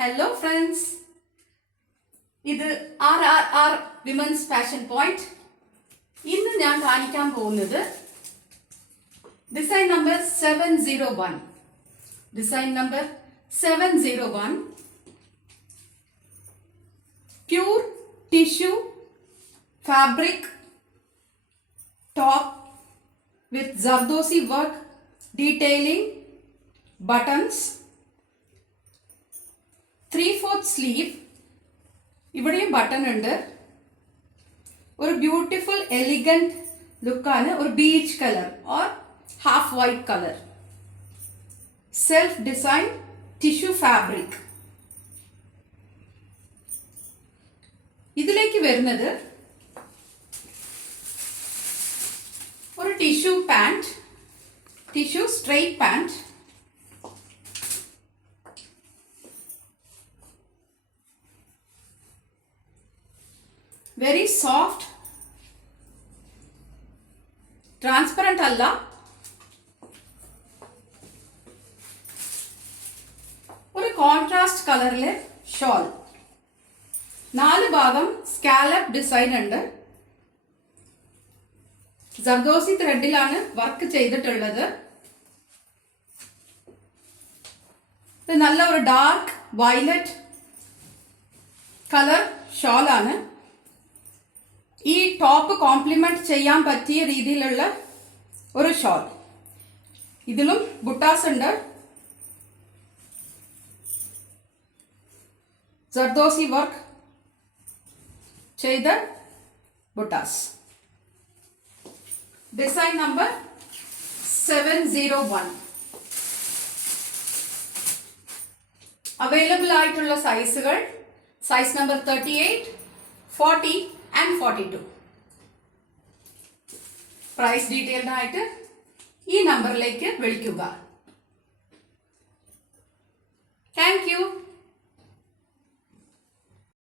Hello friends, ഇത് RRR Women's Fashion Point. ഇന്ന് ഞാൻ കാണിക്കാൻ പോകുന്നത് design number 701. Design number 701 pure tissue fabric top with Zardosi work, detailing, buttons, 3/4 sleeve. ഇവിടെയും button ഉണ്ട്. ഒരു ബ്യൂട്ടിഫുൾ എലിഗന്റ് ലുക്കാണ്. ഒരു beach colour or half white colour. Self design tissue fabric. ഇതിലേക്ക് വരുന്നത് ഒരു tissue pant, tissue straight pant. Very soft, transparent അല്ല. ഒരു കോൺട്രാസ്റ്റ് കളറിലെ ഷോൾ. 4 ഭാഗം സ്കാലപ്പ് ഡിസൈൻ ഉണ്ട്. സർദോസി ത്രെഡിലാണ് വർക്ക് ചെയ്തിട്ടുള്ളത്. ഇത് നല്ല ഒരു ഡാർക്ക് വയലറ്റ് കളർ ഷോളാണ്. ഈ ടോപ്പ് കോംപ്ലിമെന്റ് ചെയ്യാൻ പറ്റിയ രീതിയിലുള്ള ഒരു ഷോൾ. ഇതിലും ബുട്ടാസ് ഉണ്ട്. സർദോസി വർക്ക് ചെയ്ത ബുട്ടാസ്. Design number 701. അവൈലബിൾ ആയിട്ടുള്ള സൈസുകൾ size number 38, 40 and 42. Price detailed ആയിട്ട് ഈ നമ്പറിലേക്ക് വിളിക്കുക.